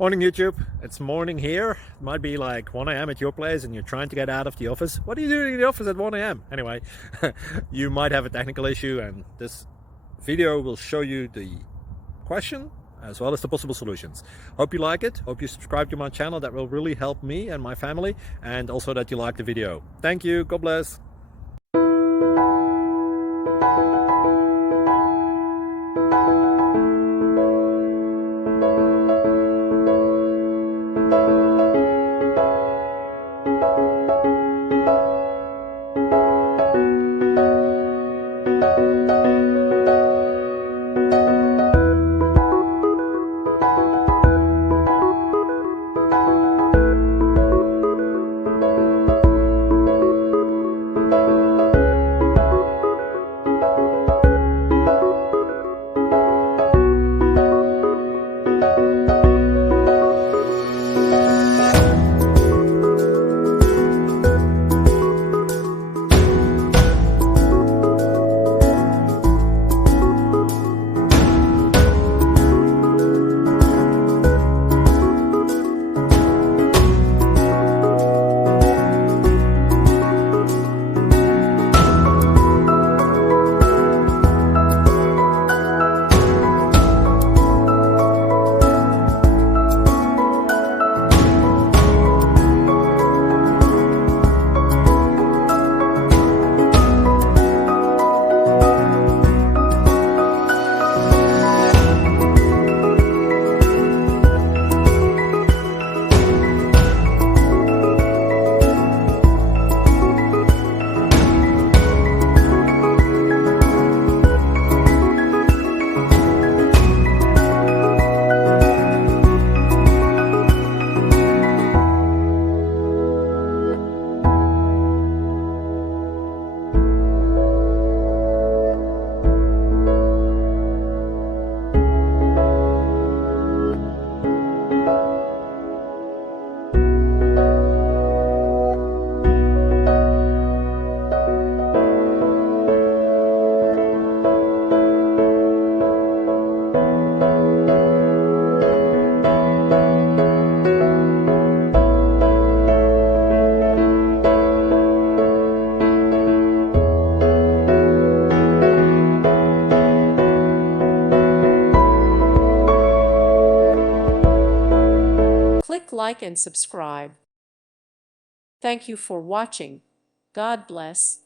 Morning YouTube, it's morning here. It might be like 1 a.m. at your place and you're trying to get out of the office. What are you doing in the office at 1 a.m.? Anyway, you might have a technical issue and this video will show you the question as well as the possible solutions. Hope you like it, hope you subscribe to my channel. That will really help me and my family, and also that you like the video. Thank you, God bless. Click like and subscribe. Thank you for watching. God bless.